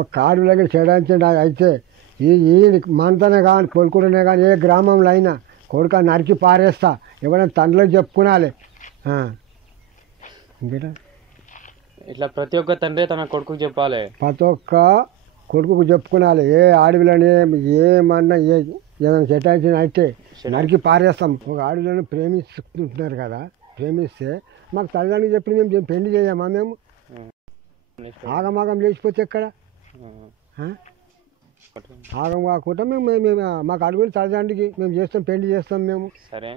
ఒక ఆడపిల్లకి చెడాంచండి అయితే ఈ మనతోనే కానీ కొడుకునే కానీ ఏ గ్రామంలో అయినా కొడుక నరికి పారేస్తా ఎవరైనా తండ్రికి చెప్పుకునాలి. ఇంకేటా ఇట్లా ప్రతి ఒక్క తండ్రి తన కొడుకుకి చెప్పాలి, ప్రతి ఒక్క కొడుకుకు చెప్పుకునాలి. ఏ ఆడపిల్లని ఏమన్నా ఏదైనా చెటాయించిన అయితే నరికి పారేస్తాం. ఒక ఆడపిల్లని ప్రేమిస్తుంటున్నారు కదా, ప్రేమిస్తే మాకు తల్లిదండ్రులు చెప్పి మేము పెళ్లి చేయమా? మేము ఆగమాగం లేచిపోతే ఎక్కడ? ఆగం కాకుండా మేము మాకు అడుగుని తల్లిదండ్రికి మేము చేస్తాం, పెళ్లి చేస్తాం మేము. సరే.